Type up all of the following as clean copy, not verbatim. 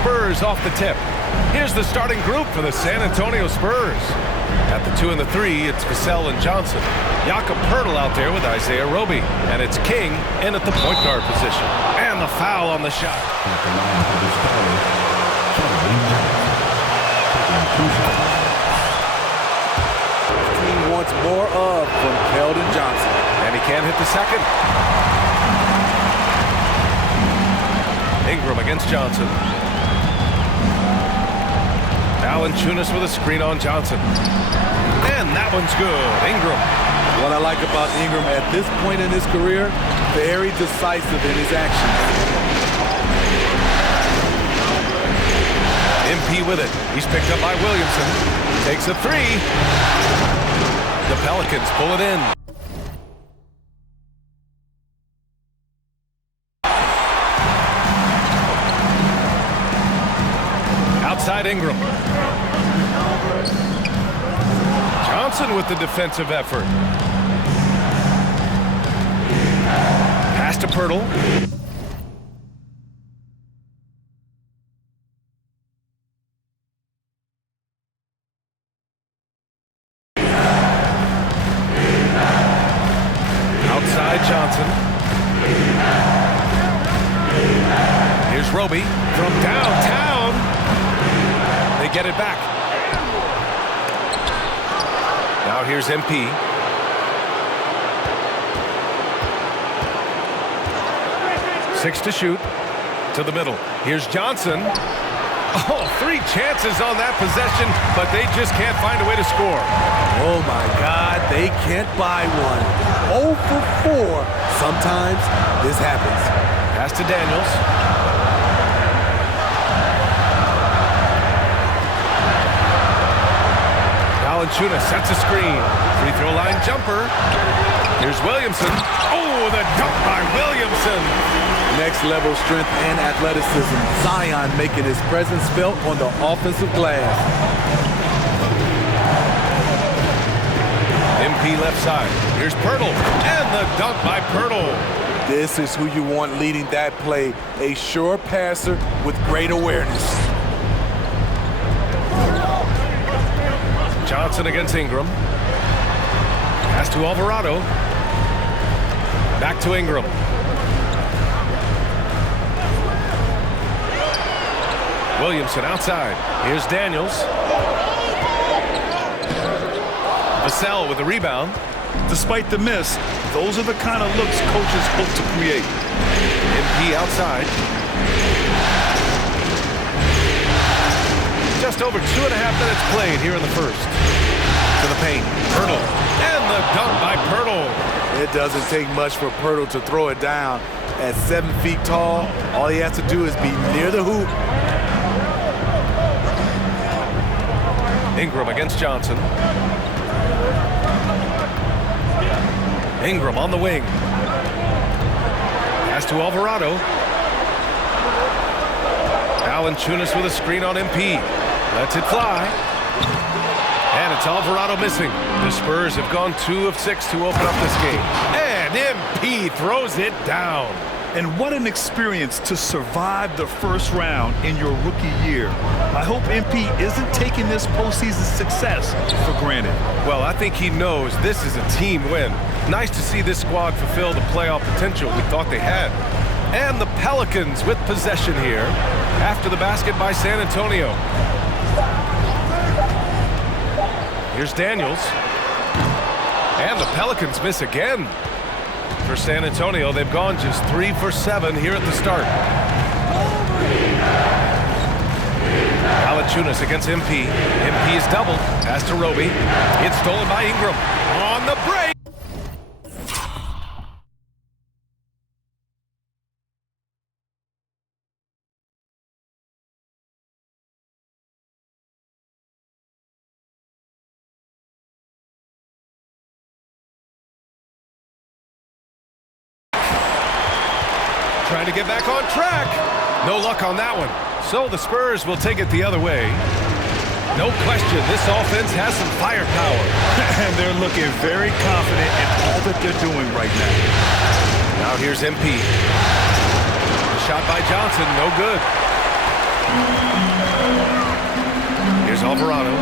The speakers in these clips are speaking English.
Spurs off the tip. Here's the starting group for the San Antonio Spurs. At the 2 and the 3, it's Vassell and Johnson. Jakob Poeltl out there with Isaiah Roby. And it's King in at the point guard position. And the foul on the shot. Team wants more of from Keldon Johnson. And he can't hit the second. Ingram against Johnson. Valanciunas with a screen on Johnson. And that one's good. Ingram. What I like about Ingram at this point in his career, very decisive in his actions. MP with it. He's picked up by Williamson. Takes a three. The Pelicans pull it in. Outside Ingram. Johnson with the defensive effort. Pass to Poeltl. Outside Johnson. Here's Roby from downtown. They get it back. Now here's MP. Six to shoot. To the middle. Here's Johnson. Oh, 3 chances on that possession, but they just can't find a way to score. Oh my God, they can't buy one. 0 for 4. Sometimes this happens. Pass to Daniels. Valanciunas sets a screen. Free throw line jumper. Here's Williamson. Oh, the dunk by Williamson. Next level strength and athleticism. Zion making his presence felt on the offensive glass. MP left side. Here's Poeltl. And the dunk by Poeltl. This is who you want leading that play. A sure passer with great awareness. Johnson against Ingram. Pass to Alvarado. Back to Ingram. Williamson outside. Here's Daniels. Vassell with the rebound. Despite the miss, those are the kind of looks coaches hope to create. MP outside. Just over 2.5 minutes played here in the first. To the paint. Poeltl. And the dunk by Poeltl. It doesn't take much for Poeltl to throw it down. At 7 feet tall, all he has to do is be near the hoop. Ingram against Johnson. Ingram on the wing. Pass to Alvarado. Valanciunas with a screen on MP. Lets it fly. And it's Alvarado missing. The Spurs have gone 2 of 6 to open up this game. And MP throws it down. And what an experience to survive the first round in your rookie year. I hope MP isn't taking this postseason success for granted. Well, I think he knows this is a team win. Nice to see this squad fulfill the playoff potential we thought they had. And the Pelicans with possession here after the basket by San Antonio. Here's Daniels. And the Pelicans miss again. For San Antonio, they've gone just 3 for 7 here at the start. Valanciunas against MP. MP is doubled. Pass to Roby. It's stolen by Ingram. On the break. Trying to get back on track. No luck on that one. So the Spurs will take it the other way. No question, this offense has some firepower. And they're looking very confident in all that they're doing right now. Now here's MP. The shot by Johnson, no good. Here's Alvarado.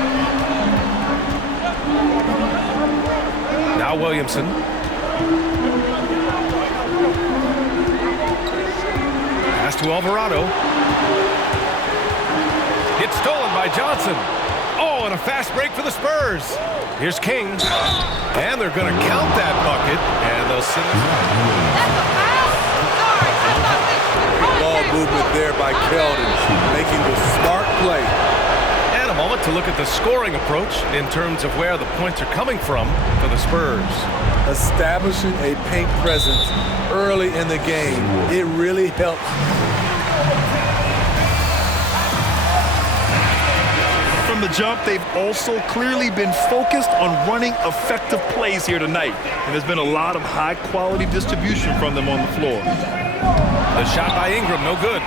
Now Williamson. Pass to Alvarado. It's stolen by Johnson. Oh, and a fast break for the Spurs. Here's King. And they're going to count that bucket. And they'll send it. Ball movement there by Keldon, making the smart play. And a moment to look at the scoring approach in terms of where the points are coming from for the Spurs. Establishing a paint presence early in the game, it really helps. From the jump, they've also clearly been focused on running effective plays here tonight. And there's been a lot of high-quality distribution from them on the floor. The shot by Ingram, no good.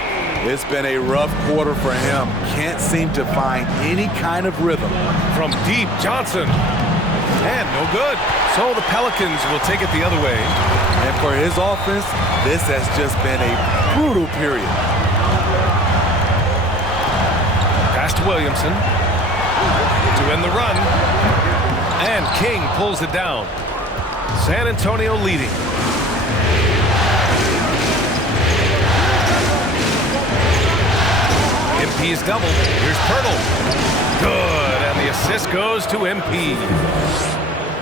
It's been a rough quarter for him. Can't seem to find any kind of rhythm. From deep, Johnson. And no good. So the Pelicans will take it the other way. And for his offense, this has just been a brutal period. Pass to Williamson. To end the run. And King pulls it down. San Antonio leading. MP's double. Here's Pirtle. Good, and the assist goes to MP.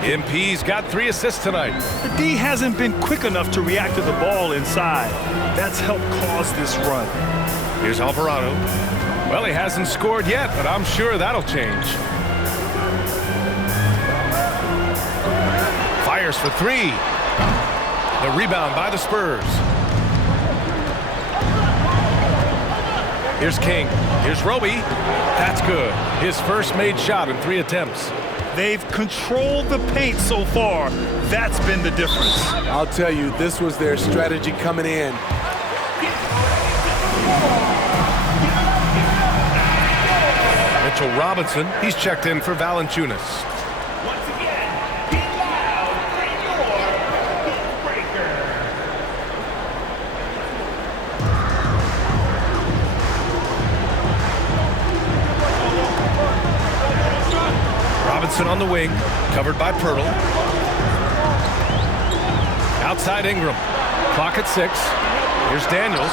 MP's got 3 assists tonight. The D hasn't been quick enough to react to the ball inside. That's helped cause this run. Here's Alvarado. Well, he hasn't scored yet, but I'm sure that'll change. Fires for 3. The rebound by the Spurs. Here's King. Here's Roby. That's good. His first made shot in 3 attempts. They've controlled the paint so far. That's been the difference. I'll tell you, this was their strategy coming in. Mitchell Robinson, he's checked in for Valanciunas. Robinson on the wing, covered by Pirtle. Outside Ingram. Clock at 6. Here's Daniels.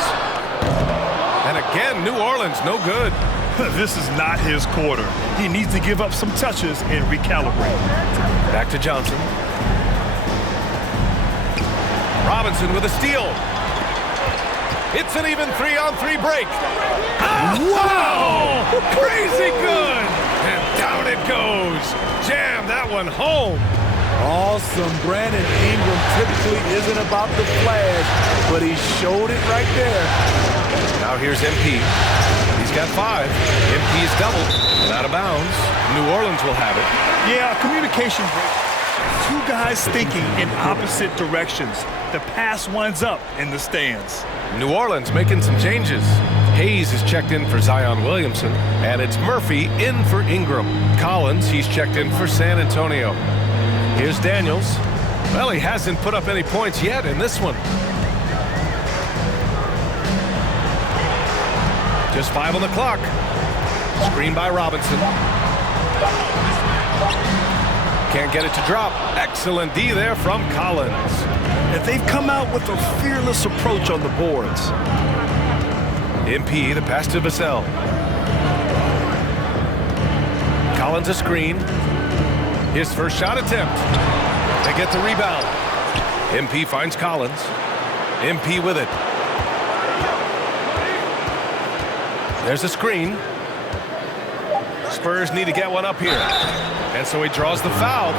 And again, New Orleans, no good. This is not his quarter. He needs to give up some touches and recalibrate. Back to Johnson. Robinson with a steal. It's an even 3-on-3 break. Oh, wow! Crazy good! And down it goes. Jam that one home. Awesome. Brandon Ingram typically isn't about the flash, but he showed it right there. Now here's MP. He's got 5. MP's doubled and out of bounds. New Orleans will have it. Yeah, communication break. 2 guys thinking in opposite directions. The pass winds up in the stands. New Orleans making some changes. Hayes is checked in for Zion Williamson, and it's Murphy in for Ingram. Collins, he's checked in for San Antonio. Here's Daniels. Well, he hasn't put up any points yet in this one. Just 5 on the clock. Screen by Robinson. Can't get it to drop. Excellent D there from Collins. And they've come out with a fearless approach on the boards. MP, the pass to Vassell. Collins a screen. His first shot attempt. They get the rebound. MP finds Collins. MP with it. There's a screen. Spurs need to get one up here. And so he draws the foul.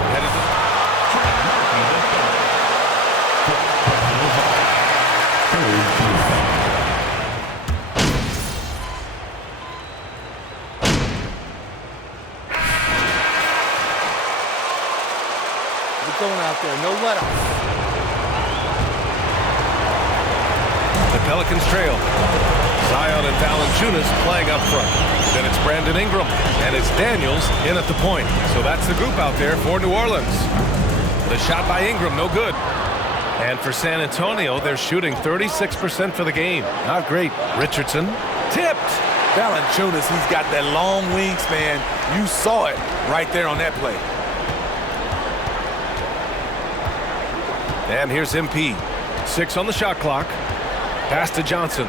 We're going out there. No let up. The Pelicans trail. Zion and Valanciunas playing up front. Then it's Brandon Ingram, and it's Daniels in at the point. So that's the group out there for New Orleans. The shot by Ingram, no good. And for San Antonio, they're shooting 36% for the game. Not great. Richardson tipped. Valanciunas, he's got that long wingspan. You saw it right there on that play. And here's MP. 6 on the shot clock. Pass to Johnson.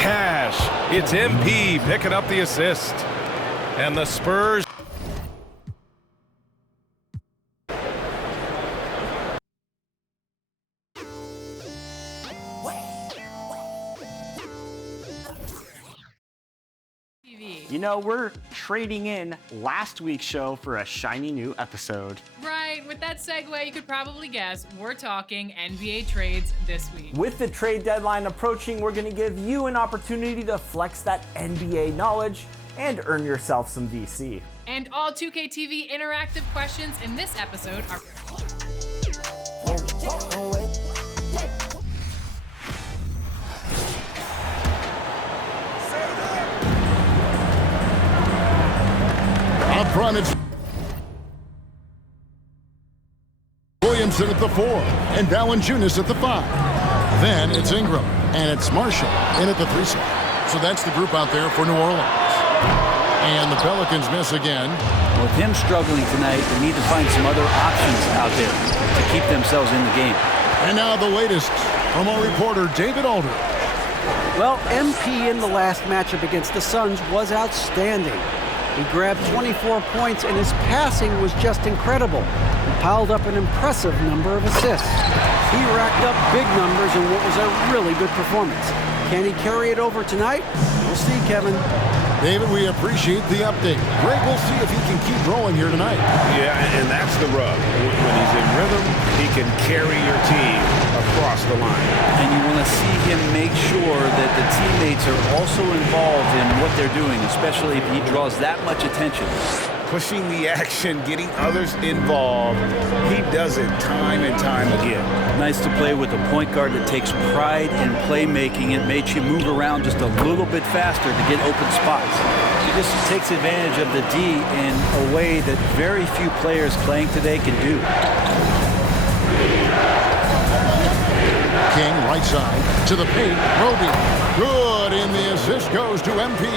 Cash. It's MP picking up the assist. And the Spurs. You know, we're trading in last week's show for a shiny new episode. Right, with that segue, you could probably guess we're talking NBA trades this week. With the trade deadline approaching, we're going to give you an opportunity to flex that NBA knowledge and earn yourself some VC. And all 2K TV interactive questions in this episode are... Up front, it's Williamson at the 4 and Valanciunas at the 5. Then it's Ingram and it's Marshall in at the 3 slot. So that's the group out there for New Orleans. And the Pelicans miss again. With him struggling tonight, they need to find some other options out there to keep themselves in the game. And now the latest from our reporter, David Alder. Well, MP in the last matchup against the Suns was outstanding. He grabbed 24 points, and his passing was just incredible. He piled up an impressive number of assists. He racked up big numbers in what was a really good performance. Can he carry it over tonight? We'll see, Kevin. David, we appreciate the update. Greg, we'll see if he can keep rolling here tonight. Yeah, and that's the rub. When he's in rhythm, he can carry your team across the line. And you want to see him make sure that the teammates are also involved in what they're doing, especially if he draws that much attention. Pushing the action, getting others involved. He does it time and time again. Nice to play with a point guard that takes pride in playmaking. It makes you move around just a little bit faster to get open spots. He just takes advantage of the D in a way that very few players playing today can do. King, right side, to the paint, Roby. Good, and the assist goes to MP.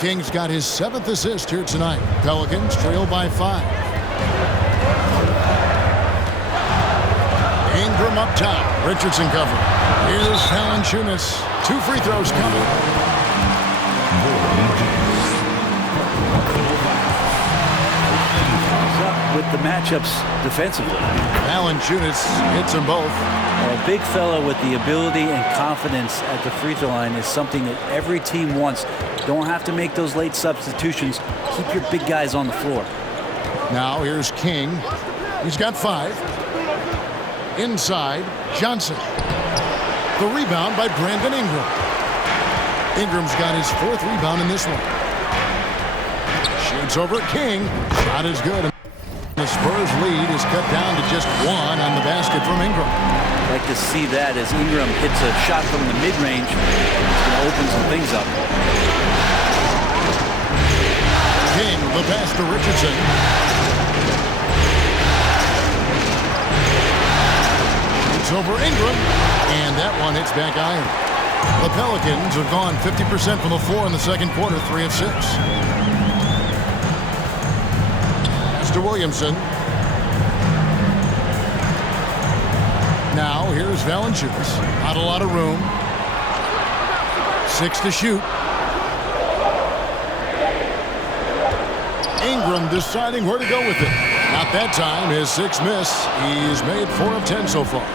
King's got his 7th assist here tonight. Pelicans trail by 5. Ingram up top. Richardson cover. Here's Valanciunas. 2 free throws coming. With the matchups defensively. Valanciunas hits them both. A big fella with the ability and confidence at the free throw line is something that every team wants. Don't have to make those late substitutions. Keep your big guys on the floor. Now here's King. He's got 5. Inside, Johnson. The rebound by Brandon Ingram. Ingram's got his 4th rebound in this one. Shoots over King. Shot is good. The Spurs lead is cut down to just 1 on the basket from Ingram. I'd like to see that as Ingram hits a shot from the mid-range. It's going to open some things up. King, the pass to Richardson. Shoots over Ingram, and that one hits back iron. The Pelicans have gone 50% from the floor in the second quarter, 3 of 6. To Williamson. Now here's Valanciunas. Not a lot of room. 6 to shoot. Ingram deciding where to go with it. Not that time. His 6th miss. He's made 4 of 10 so far.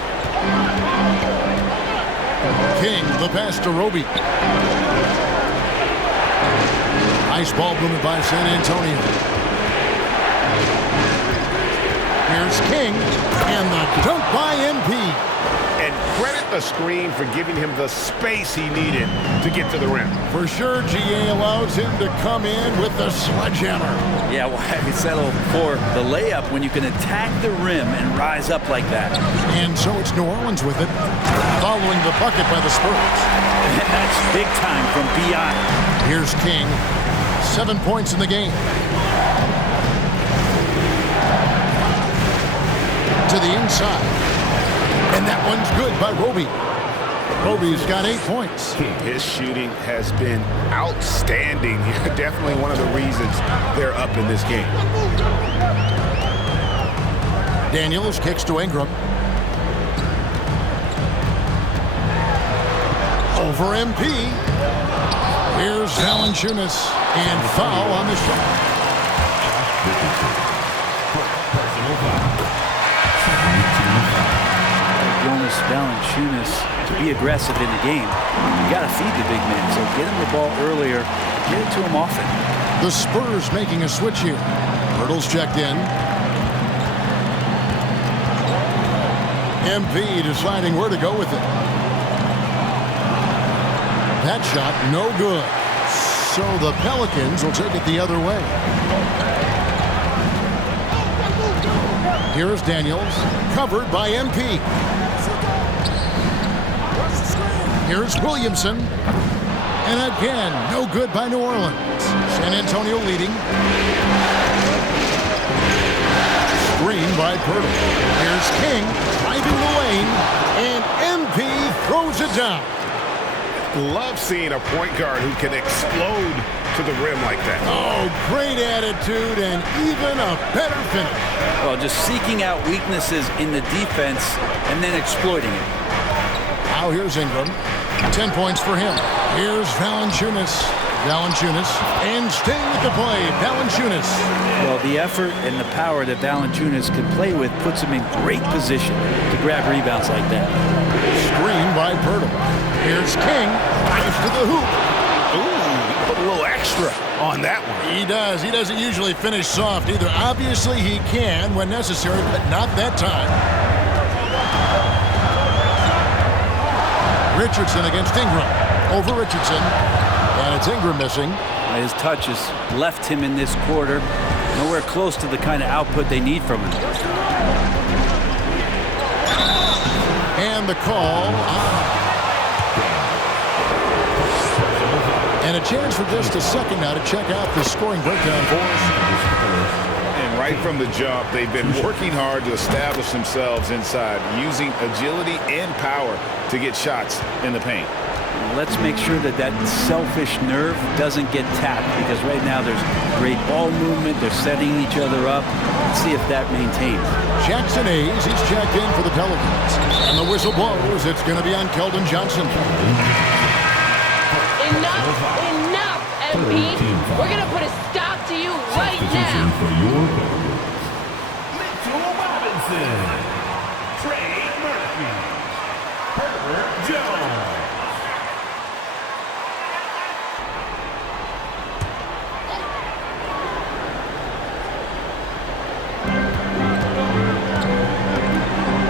King, the pass to Roby. Nice ball movement by San Antonio. Here's King, and the dunk by MP. And credit the screen for giving him the space he needed to get to the rim. For sure, GA allows him to come in with the sledgehammer. Yeah, why settle for the layup when you can attack the rim and rise up like that? And so it's New Orleans with it, following the bucket by the Spurs. And that's big time from B.I. Here's King, 7 points in the game. To the inside. And that one's good by Roby. Roby's got 8 points. His shooting has been outstanding. Definitely one of the reasons they're up in this game. Daniels kicks to Ingram. Over MP. Here's Valanciunas, and foul on the shot. Jonas Valanciunas, to be aggressive in the game, you got to feed the big man. So get him the ball earlier, get it to him often. The Spurs making a switch here. Hurdle's checked in. MP deciding where to go with it. That shot no good. So the Pelicans will take it the other way. Here's Daniels, covered by MP. Here's Williamson. And again, no good by New Orleans. San Antonio leading. Screen by Pirtle. Here's King, driving the lane, and MP throws it down. Love seeing a point guard who can explode to the rim like that. Oh, great attitude and even a better finish. Well, just seeking out weaknesses in the defense and then exploiting it. Now here's Ingram. 10 points for him. Here's Valanciunas. And staying with the play, Valanciunas. Well, the effort and the power that Valanciunas can play with puts him in great position to grab rebounds like that. Screen by Pirtle. Here's King. Drives to the hoop. Ooh, put a little extra on that one. He does. He doesn't usually finish soft either. Obviously, he can when necessary, but not that time. Richardson against Ingram. Over Richardson. And it's Ingram missing. His touch has left him in this quarter. Nowhere close to the kind of output they need from him. And the call. And a chance for just a second now to check out the scoring breakdown for us. And right from the jump, they've been working hard to establish themselves inside, using agility and power to get shots in the paint. Let's make sure that that selfish nerve doesn't get tapped, because right now there's great ball movement. They're setting each other up. Let's see if that maintains. Jackson Hayes, he's checked in for the Pelicans. And the whistle blows. It's going to be on Keldon Johnson. Enough, MP. We're going to put a stop to you right now. Mitchell Robinson, Trey Murphy, Herbert Jones.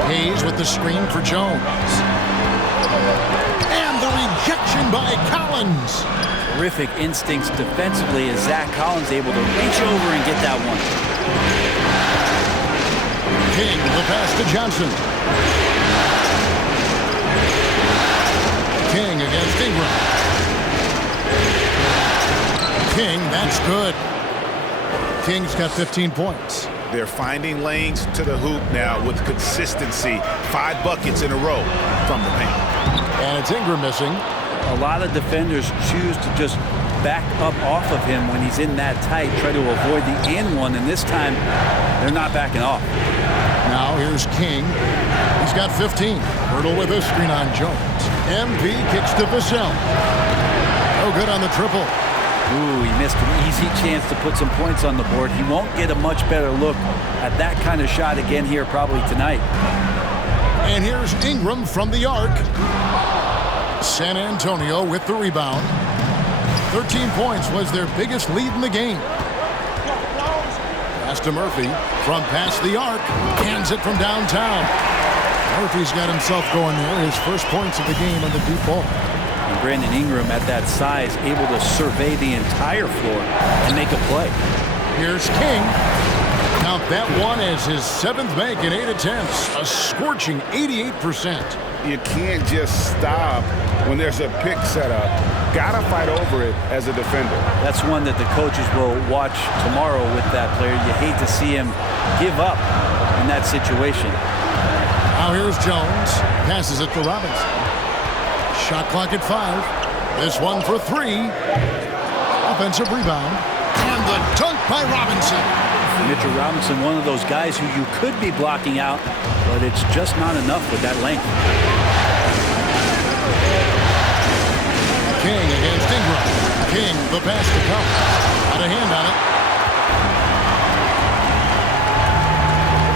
Hayes with the screen for Jones. And the rejection by Collins. Terrific instincts defensively as Zach Collins able to reach over and get that one. King, the pass to Johnson. King against Ingram. King, that's good. King's got 15 points. They're finding lanes to the hoop now with consistency. 5 buckets in a row from the paint. And it's Ingram missing. A lot of defenders choose to just back up off of him when he's in that tight, try to avoid the and one, and this time they're not backing off. Now here's King. He's got 15. Hurdle with a screen on Jones. MP kicks to Vassell. No good on the triple. Ooh, he missed an easy chance to put some points on the board. He won't get a much better look at that kind of shot again here probably tonight. And here's Ingram from the arc. San Antonio with the rebound. 13 points was their biggest lead in the game. Pass to Murphy from past the arc. Hands it from downtown. Murphy's got himself going there. His first points of the game on the deep ball. And Brandon Ingram at that size able to survey the entire floor and make a play. Here's King. Count that one as his 7th make in 8 attempts. A scorching 88%. You can't just stop when there's a pick set up. Gotta fight over it as a defender. That's one that the coaches will watch tomorrow with that player. You hate to see him give up in that situation. Now here's Jones. Passes it to Robinson. Shot clock at 5. This one for 3. Offensive rebound. And the dunk by Robinson. Mitchell Robinson, one of those guys who you could be blocking out, but it's just not enough with that length. King against Ingram. King, the pass to come. Got a hand on it.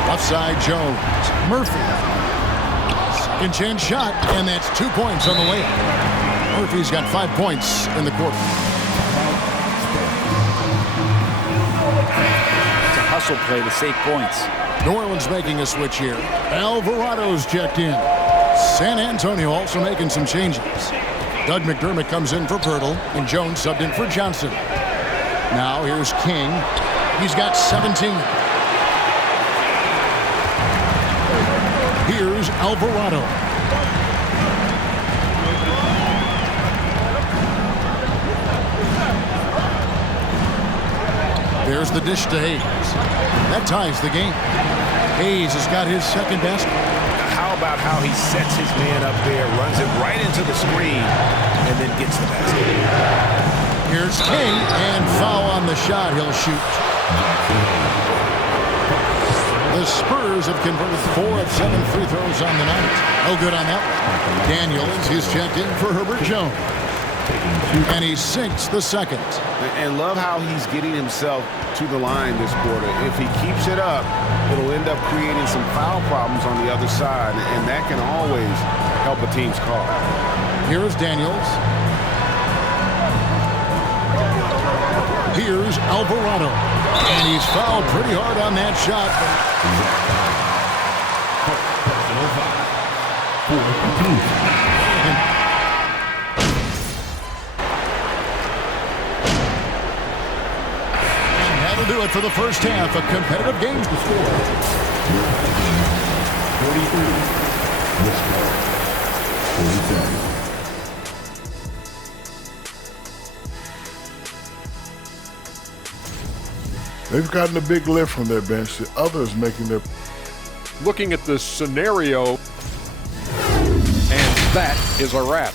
Left side, Jones. Murphy. Second chance shot, and that's 2 points on the layup. Murphy's got 5 points in the quarter. It's a hustle play to save points. New Orleans making a switch here. Alvarado's checked in. San Antonio also making some changes. Doug McDermott comes in for Pirtle, and Jones subbed in for Johnson. Now here's King. He's got 17. Here's Alvarado. There's the dish to Hayes. That ties the game. Hayes has got his second basket. How about how he sets his man up there, runs it right into the screen, and then gets the basket. Here's King, and foul on the shot. He'll shoot. The Spurs have converted 4 of 7 free throws on the night. No good on that one. Daniels is checked in for Herbert Jones. And he sinks the second. And love how he's getting himself to the line this quarter. If he keeps it up, it'll end up creating some foul problems on the other side, and that can always help a team's cause. Here's Daniels. Here's Alvarado. And he's fouled pretty hard on that shot. That'll do it for the first half. A competitive game to score. 43. 47. They've gotten a big lift from their bench. The others making their... Looking at this scenario, and that is a wrap.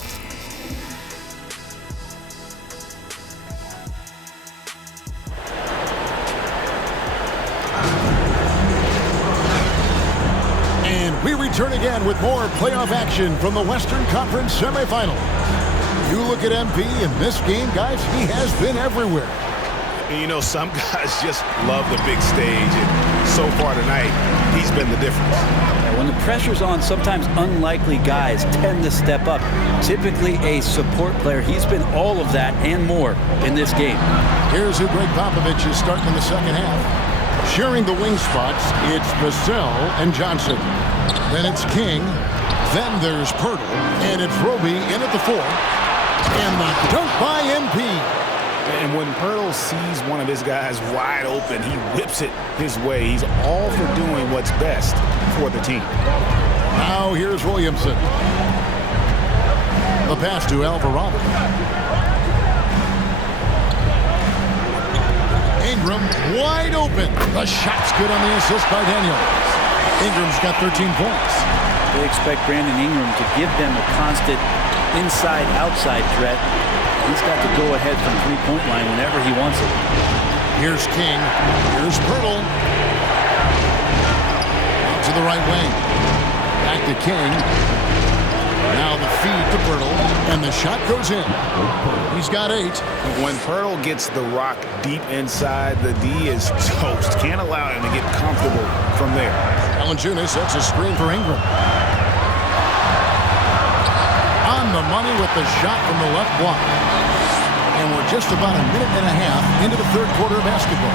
And we return again with more playoff action from the Western Conference semifinals. You look at MP in this game, guys, he has been everywhere. And you know, some guys just love the big stage, and so far tonight, he's been the difference. When the pressure's on, sometimes unlikely guys tend to step up. Typically a support player. He's been all of that and more in this game. Here's who Greg Popovich is starting in the second half. Sharing the wing spots, it's Vassell and Johnson. Then it's King. Then there's Pirtle. And it's Roby in at the 4. And the dunk by MP. And when Pirtle sees one of his guys wide open, he whips it his way. He's all for doing what's best for the team. Now here's Williamson. The pass to Alvarado. Ingram wide open. The shot's good on the assist by Daniels. Ingram's got 13 points. They expect Brandon Ingram to give them a constant inside-outside threat. He's got to go ahead from three-point line whenever he wants it. Here's King. Here's Pirtle. Out to the right wing. Back to King. Now the feed to Pirtle. And the shot goes in. He's got 8. When Pirtle gets the rock deep inside, the D is toast. Can't allow him to get comfortable from there. Valanciunas sets a screen for Ingram. On the money with the shot from the left block. And we're just about a minute and a half into the third quarter of basketball.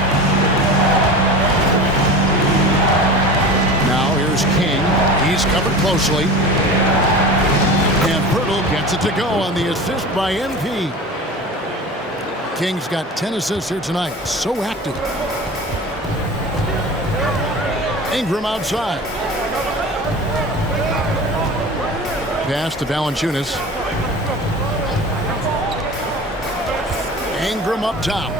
Now here's King. He's covered closely. And Pirtle gets it to go on the assist by MP. King's got 10 assists here tonight. So active. Ingram outside. Pass to Valanciunas. Ingram up top.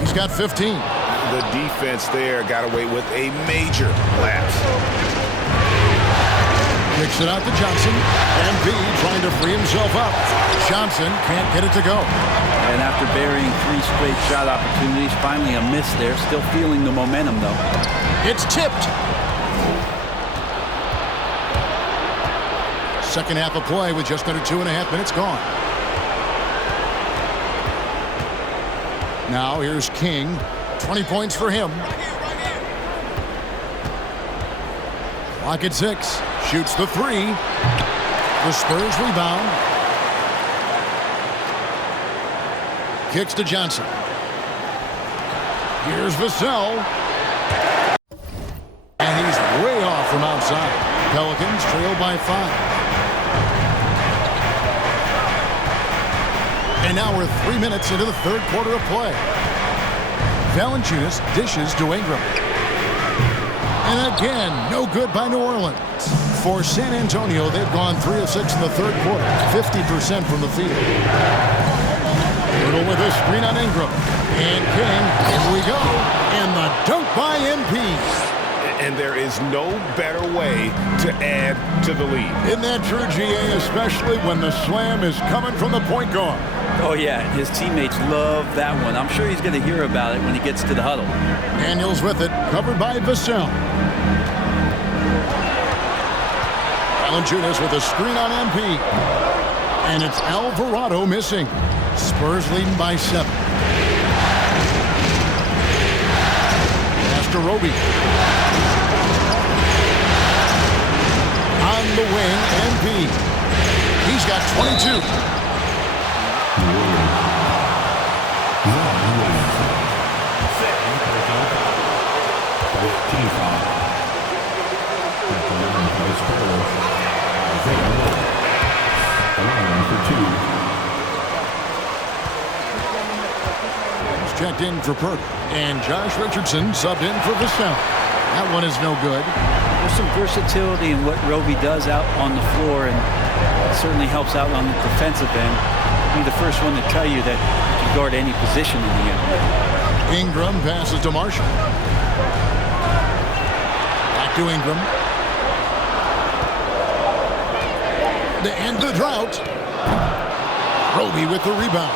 He's got 15. The defense there got away with a major lapse. Kicks it out to Johnson. MP trying to free himself up. Johnson can't get it to go. And after burying 3 straight shot opportunities, finally a miss there. Still feeling the momentum, though. It's tipped. Second half of play with just under 2.5 minutes gone. Now here's King. 20 points for him. Clock at 6. Shoots the 3. The Spurs rebound. Kicks to Johnson. Here's Vassell. And he's way off from outside. Pelicans trail by 5. And now we're 3 minutes into the third quarter of play. Valanciunas dishes to Ingram. And again, no good by New Orleans. For San Antonio, they've gone 3 of 6 in the third quarter, 50% from the field. Little with a screen on Ingram. And King, here we go. And the dunk by MP. And there is no better way to add to the lead. Isn't that true, GA, especially when the slam is coming from the point guard? Oh, yeah, his teammates love that one. I'm sure he's going to hear about it when he gets to the huddle. Daniels with it, covered by Vassell. Valanciunas with a screen on MP. And it's Alvarado missing. Spurs leading by 7. Pass to Roby. On the wing, MP. He's got 22. Checked in for Purtle. And Josh Richardson subbed in for Vassell. That one is no good. There's some versatility in what Roby does out on the floor, and it certainly helps out on the defensive end. I'll be the first one to tell you that you can guard any position in the NBA. Ingram passes to Marshall. Back to Ingram. To end the drought. Roby with the rebound.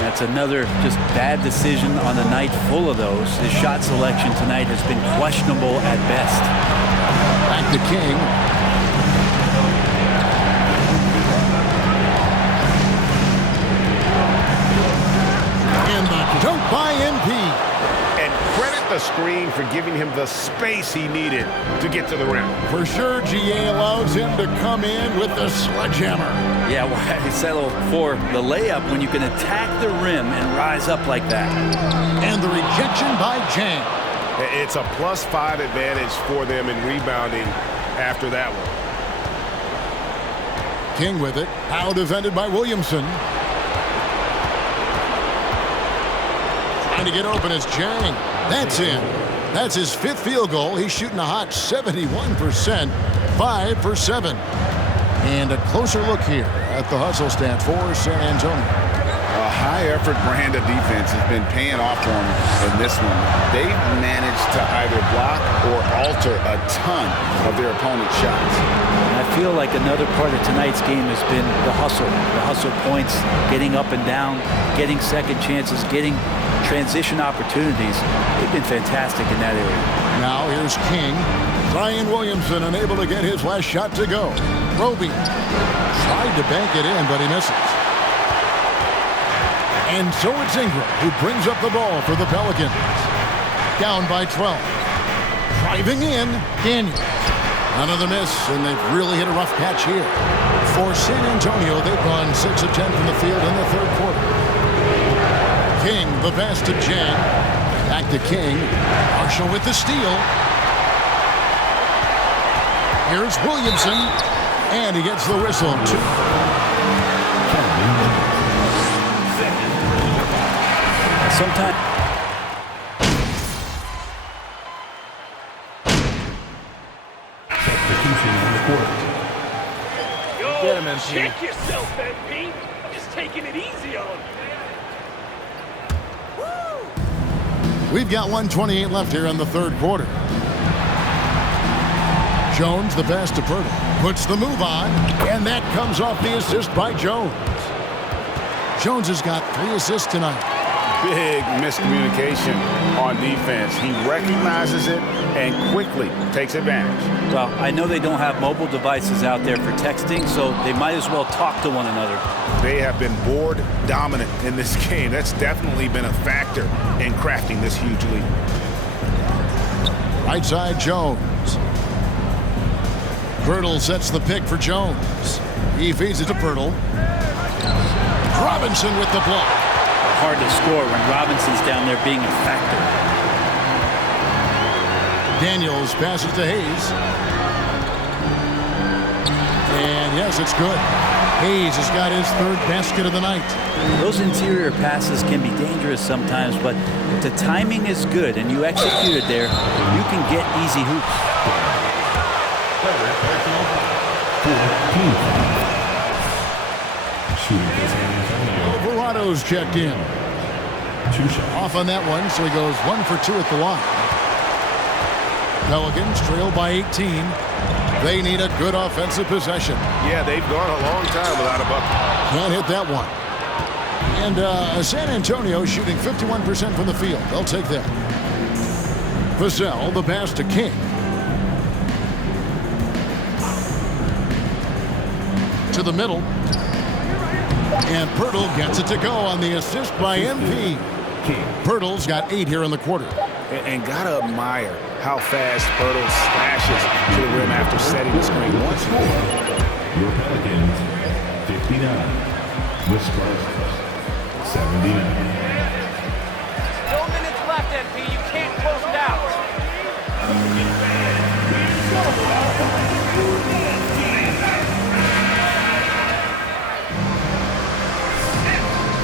That's another just bad decision on a night full of those. His shot selection tonight has been questionable at best. Back to King. And the dunk by MP. And credit the screen for giving him the space he needed to get to the rim. For sure, GA allows him to come in with the sledgehammer. Yeah, why settle for the layup when you can attack the rim and rise up like that? And the rejection by Jang. It's a +5 advantage for them in rebounding after that one. King with it. Now defended by Williamson. Trying to get open is Jang. That's in. That's his 5th field goal. He's shooting a hot 71%. 5 for 7. And a closer look here at the hustle stat for San Antonio. A high-effort brand of defense has been paying off for them in this one. They've managed to either block or alter a ton of their opponent's shots. I feel like another part of tonight's game has been the hustle points, getting up and down, getting second chances, getting transition opportunities. They've been fantastic in that area. Now here's King. Zion Williamson unable to get his last shot to go. Roby tried to bank it in, but he misses. And so it's Ingram who brings up the ball for the Pelicans. Down by 12. Driving in, Daniels. Another miss, and they've really hit a rough patch here. For San Antonio, they've gone 6 of 10 from the field in the third quarter. King, the pass to Jang. Back to King. Marshall with the steal. Here's Williamson, and he gets the whistle. 2. Sometimes. Substitution on the court. Get him, MP. Check yourself, MP. I'm just taking it easy on you. We've got 1:28 left here in the third quarter. Jones, the pass to Purtle. Puts the move on, and that comes off the assist by Jones. Jones has got 3 assists tonight. Big miscommunication on defense. He recognizes it and quickly takes advantage. Well, I know they don't have mobile devices out there for texting, so they might as well talk to one another. They have been board dominant in this game. That's definitely been a factor in crafting this huge lead. Right side, Jones. Pirtle sets the pick for Jones. He feeds it to Pirtle. Robinson with the block. Hard to score when Robinson's down there being a factor. Daniels passes to Hayes. And yes, it's good. Hayes has got his 3rd basket of the night. Those interior passes can be dangerous sometimes, but if the timing is good and you execute it there, you can get easy hoops. Alvarado's checked in. Off on that one, so he goes 1 for 2 at the line. Pelicans trail by 18. They need a good offensive possession. Yeah, they've gone a long time without a bucket. Can't hit that one. And San Antonio shooting 51% from the field. They'll take that. Vassell, the pass to King. To the middle. And Pirtle gets it to go on the assist by MP. Pirtle's got 8 here in the quarter. And gotta admire how fast Pirtle slashes to the rim after setting the screen once more. Your Pelicans, 59. The Spurs, 79. Still minutes left, MP. You can't close it out.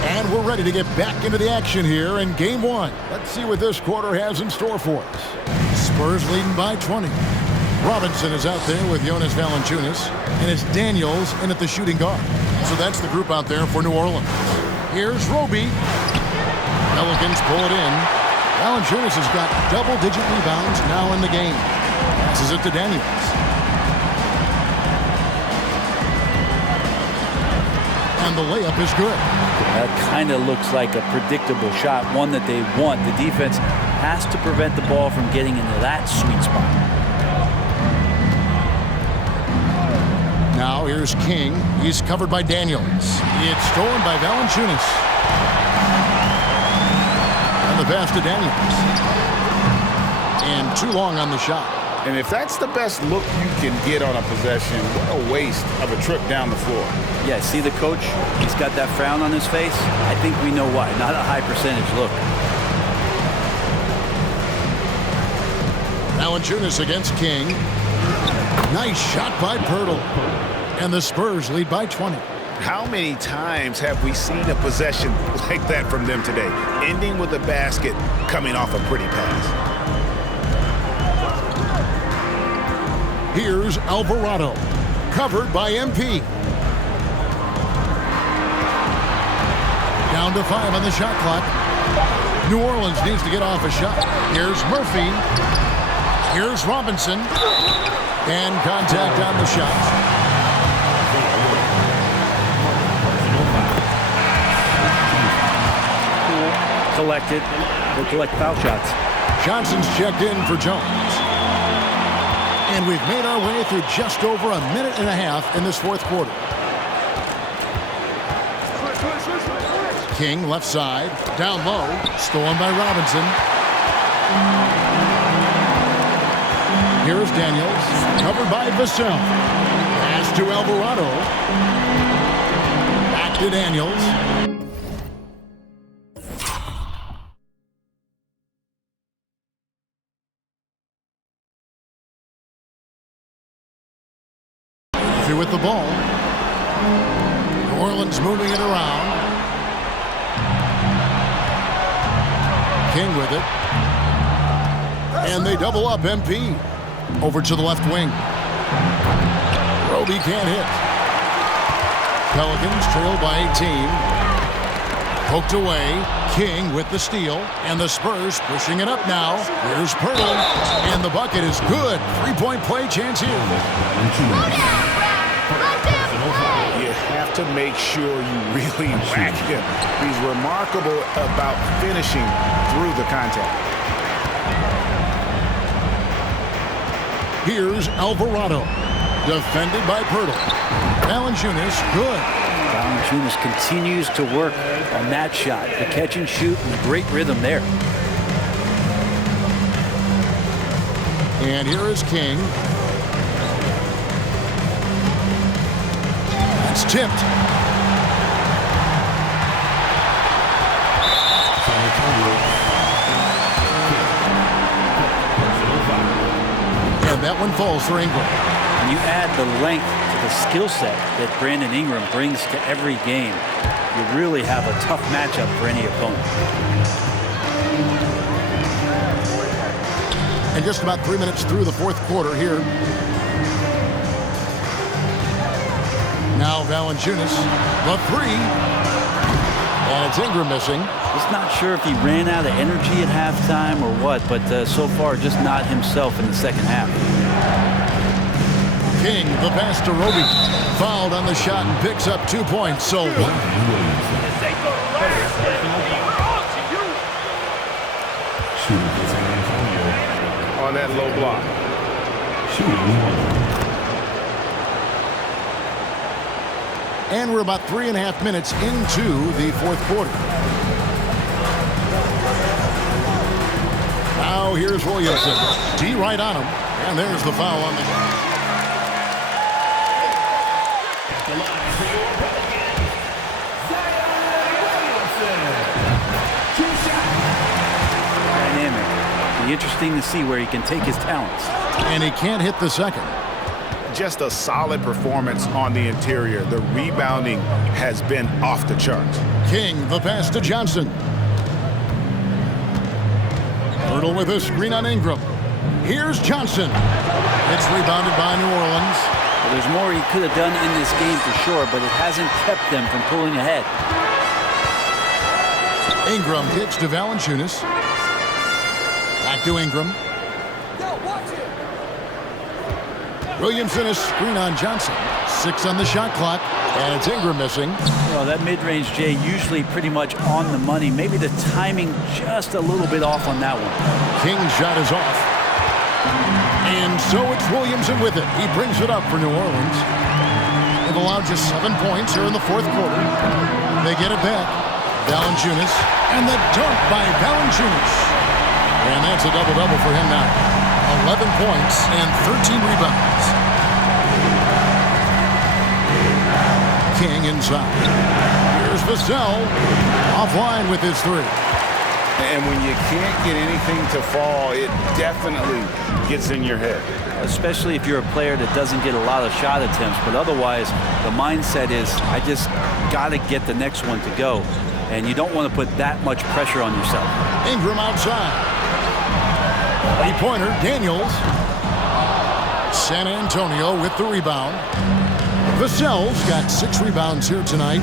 And we're ready to get back into the action here in Game 1. Let's see what this quarter has in store for us. Spurs leading by 20. Robinson is out there with Jonas Valanciunas, and it's Daniels in at the shooting guard. So that's the group out there for New Orleans. Here's Roby. Pelicans pull it in. Valanciunas has got double-digit rebounds now in the game. Passes it to Daniels. And the layup is good. That kind of looks like a predictable shot, one that they want. The defense has to prevent the ball from getting into that sweet spot. Now here's King. He's covered by Daniels. It's stolen by Valanciunas. And the pass to Daniels. And too long on the shot. And if that's the best look you can get on a possession, what a waste of a trip down the floor. Yeah, see the coach? He's got that frown on his face. I think we know why. Not a high percentage look. Valanciunas against King. Nice shot by Pirtle. And the Spurs lead by 20. How many times have we seen a possession like that from them today? Ending with a basket coming off a pretty pass. Here's Alvarado. Covered by MP. Down to 5 on the shot clock. New Orleans needs to get off a shot. Here's Murphy. Here's Robinson. And contact on the shot. Collected. We'll collect foul shots. Johnson's checked in for Jones. And we've made our way through just over a minute and a half in this 4th quarter. King left side, down low, stolen by Robinson. Here's Daniels, covered by Vassell. Pass to Alvarado. Back to Daniels. With the ball. New Orleans moving it around. King with it. And they double up MP. Over to the left wing. Roby can't hit. Pelicans trail by 18. Poked away. King with the steal. And the Spurs pushing it up now. Here's Pirtle. And the bucket is good. 3-point play chance here. You have to make sure you really rack him. He's remarkable about finishing through the contact. Here's Alvarado. Defended by Pirtle. Valanciunas, good. Valanciunas continues to work on that shot. The catch and shoot and the great rhythm there. And here is King. It's tipped. And that one falls for Ingram. When you add the length to the skill set that Brandon Ingram brings to every game, you really have a tough matchup for any opponent. And just about 3 minutes through the fourth quarter here. Now Valanciunas, the three. And it's Ingram missing. Just not sure if he ran out of energy at halftime or what, but so far just not himself in the second half. King, the pass to Roby. Fouled on the shot and picks up 2 points. So On that low block. And we're about 3.5 minutes into the fourth quarter. Now here's Williamson. D right on him. And there's the foul on the... Dynamic. Be interesting to see where he can take his talents. And he can't hit the second. Just a solid performance on the interior. The rebounding has been off the charts. King, the pass to Johnson. Pirtle with a screen on Ingram. Here's Johnson. It's rebounded by New Orleans. Well, there's more he could have done in this game for sure, but it hasn't kept them from pulling ahead. Ingram hits to Valanciunas. Back to Ingram. Williamson, a screen on Johnson. 6 on the shot clock, and it's Ingram missing. Well, that mid-range, Jay, usually pretty much on the money. Maybe the timing just a little bit off on that one. King's shot is off. And so it's Williamson with it. He brings it up for New Orleans. They've allowed just 7 points here in the fourth quarter. They get it back. Valanciunas, and the dunk by Valanciunas. And that's a double-double for him now. 11 points and 13 rebounds. King inside. Here's Vassell offline with his three. And when you can't get anything to fall, it definitely gets in your head. Especially if you're a player that doesn't get a lot of shot attempts. But otherwise, the mindset is, I just got to get the next one to go. And you don't want to put that much pressure on yourself. Ingram outside. Three-pointer, Daniels. San Antonio with the rebound. Vassell's got 6 rebounds here tonight.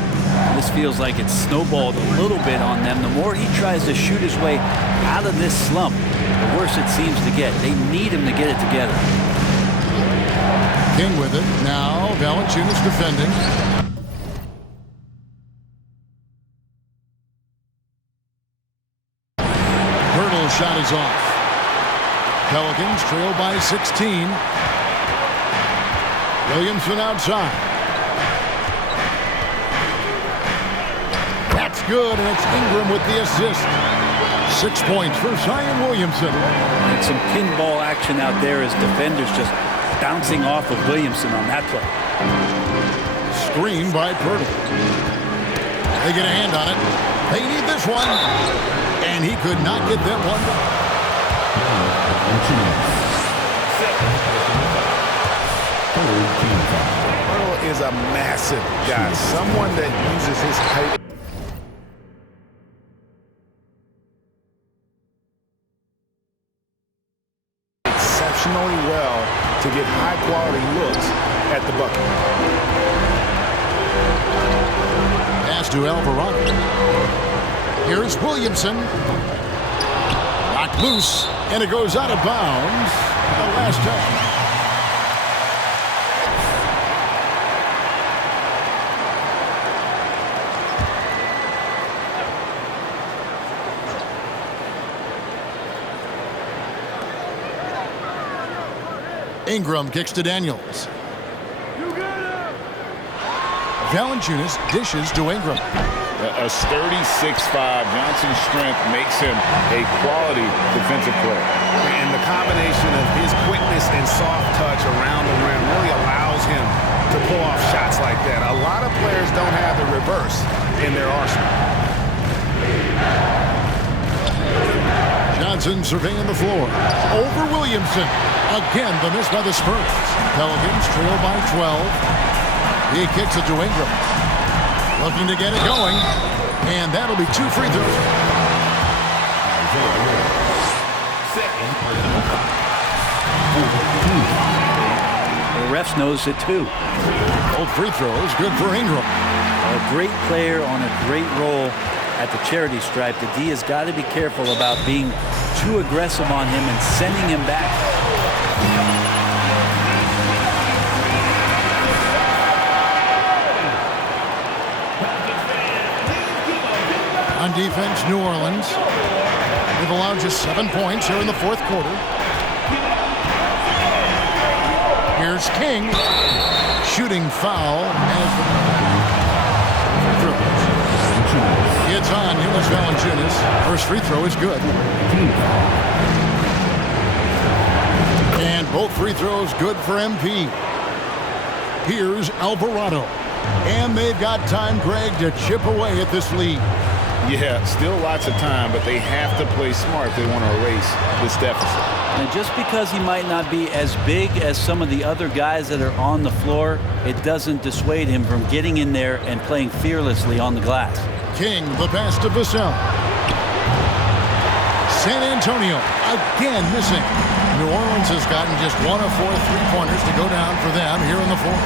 This feels like it's snowballed a little bit on them. The more he tries to shoot his way out of this slump, the worse it seems to get. They need him to get it together. King with it. Now Valanciunas defending. Pirtle's shot is off. Pelicans trail by 16. Williamson outside. That's good, and it's Ingram with the assist. 6 points for Zion Williamson. And some pinball action out there as defenders just bouncing off of Williamson on that play. Screen by Pirtle. They get a hand on it. They need this one. And he could not get that one. Pirtle is a massive guy, someone that uses his height exceptionally well to get high-quality looks at the bucket. Pass to Alvarado. Here's Williamson. Knocked loose, and it goes out of bounds. The last touch. Ingram kicks to Daniels. Valanciunas dishes to Ingram. A sturdy 6'5". Johnson's strength makes him a quality defensive player. And the combination of his quickness and soft touch around the rim really allows him to pull off shots like that. A lot of players don't have the reverse in their arsenal. Johnson surveying the floor. Over Williamson. Again, the miss by the Spurs. Pelicans trail by 12. He kicks it to Ingram. Looking to get it going. And that'll be 2 free throws. The refs knows it too. Both free throws, good for Ingram. A great player on a great role at the charity stripe. The D has got to be careful about being too aggressive on him and sending him back. On defense, New Orleans. They've allowed just 7 points here in the fourth quarter. Here's King. Shooting foul as the it's on Jonas Valanciunas. First free throw is good. And both free throws good for MP. Here's Alvarado. And they've got time, Greg, to chip away at this lead. Yeah, still lots of time, but they have to play smart if they want to erase this deficit. And just because he might not be as big as some of the other guys that are on the floor, it doesn't dissuade him from getting in there and playing fearlessly on the glass. King, the pass to Vassell. San Antonio again missing. New Orleans has gotten just 1 of 4 3-pointers to go down for them here in the fourth.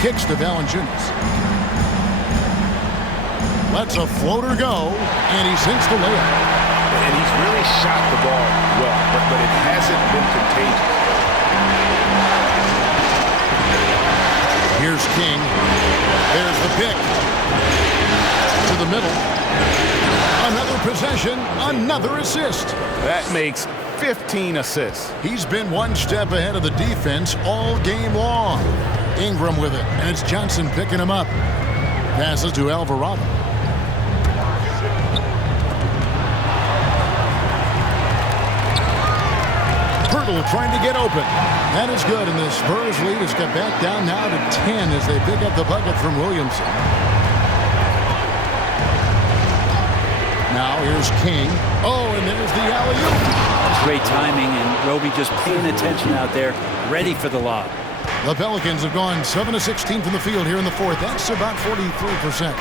Kicks to Valanciunas. Lets a floater go, and he sinks the layup. And he's really shot the ball well, but it hasn't been contagious. Here's King. There's the pick. To the middle. Another possession, another assist. That makes 15 assists. He's been 1 step ahead of the defense all game long. Ingram with it, and it's Johnson picking him up. Passes to Alvarado. Pirtle trying to get open. That is good, and the Spurs lead has got back down now to 10 as they pick up the bucket from Williamson. Now here's King. Oh, and there's the alley-oop. Great timing, and Roby just paying attention out there, ready for the lob. The Pelicans have gone 7 of 16 from the field here in the fourth. That's about 43%.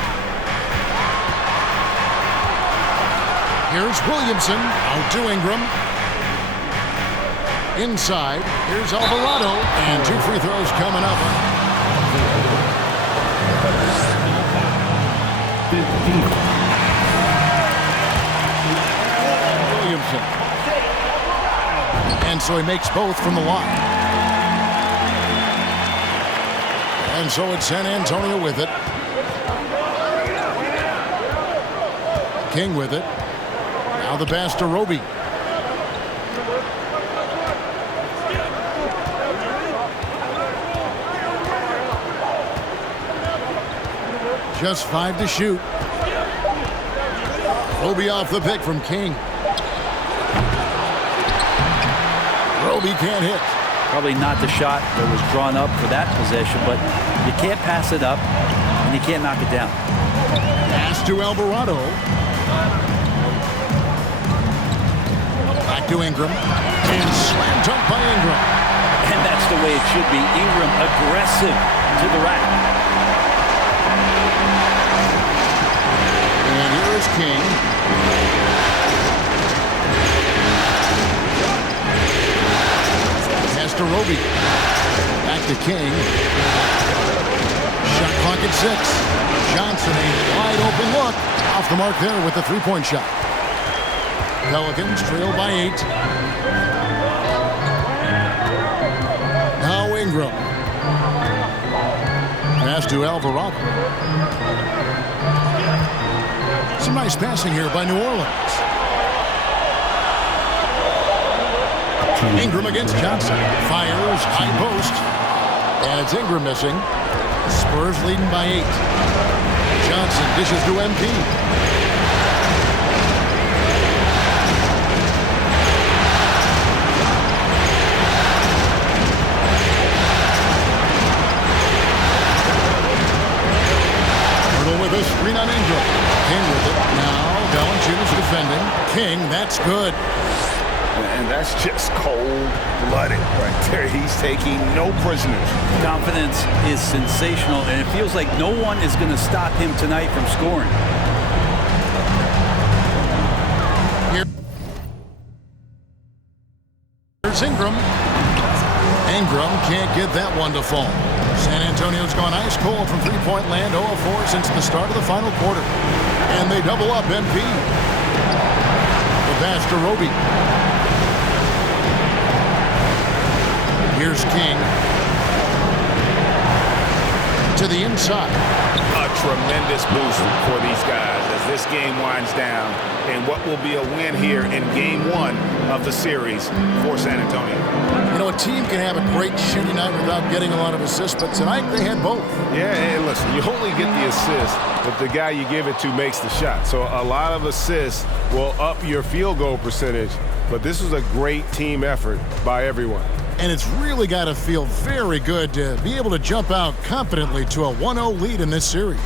Here's Williamson out to Ingram. Inside, here's Alvarado, and 2 free throws coming up. Williamson. And so he makes both from the line. And so it's San Antonio with it. King with it. Now the pass to Roby. Just 5 to shoot. Roby off the pick from King. Roby can't hit. Probably not the shot that was drawn up for that possession, but you can't pass it up and you can't knock it down. Pass to Alvarado. Back to Ingram. And slam dunk by Ingram. And that's the way it should be. Ingram aggressive to the rack. And here is King. Pass to Roby. Back to King. Shot clock back at 6. Johnson, a wide open look. Off the mark there with the three-point shot. Pelicans trail by 8. Now Ingram. Pass to Alvarado. Some nice passing here by New Orleans. Ingram against Johnson. Fires, high post. And it's Ingram missing. Spurs leading by 8. Johnson dishes to MP. With a screen on Ingram. King with it. Now Valanciunas defending. King, that's good. And that's just cold-blooded right there. He's taking no prisoners. Confidence is sensational, and it feels like no one is going to stop him tonight from scoring. Here's Ingram. Ingram can't get that one to fall. San Antonio's gone ice cold from three-point land, 0 of 4 since the start of the final quarter. And they double up MP. The pass to Roby. Here's King. To the inside. A tremendous boost for these guys as this game winds down in what will be a win here in Game 1 of the series for San Antonio. You know, a team can have a great shooting night without getting a lot of assists, but tonight they had both. Yeah, and listen, you only get the assist if the guy you give it to makes the shot. So a lot of assists will up your field goal percentage, but this was a great team effort by everyone. And it's really got to feel very good to be able to jump out confidently to a 1-0 lead in this series.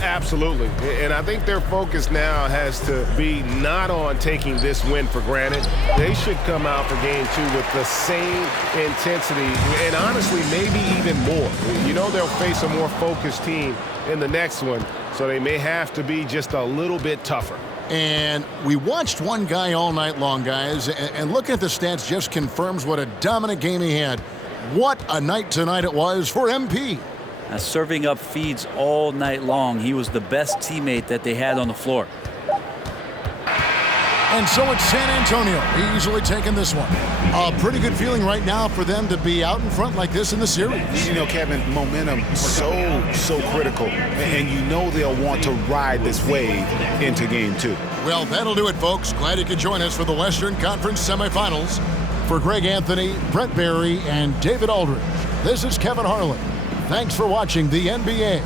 Absolutely. And I think their focus now has to be not on taking this win for granted. They should come out for Game 2 with the same intensity and honestly maybe even more. You know they'll face a more focused team in the next one, so they may have to be just a little bit tougher. And we watched one guy all night long, guys, and looking at the stats just confirms what a dominant game he had. What a night tonight it was for MP. Serving up feeds all night long. He was the best teammate that they had on the floor. And so it's San Antonio easily taking this one. A pretty good feeling right now for them to be out in front like this in the series. You know, Kevin, momentum so critical. And you know they'll want to ride this wave into Game 2. Well, that'll do it, folks. Glad you could join us for the Western Conference semifinals. For Greg Anthony, Brent Barry, and David Aldridge, this is Kevin Harlan. Thanks for watching the NBA.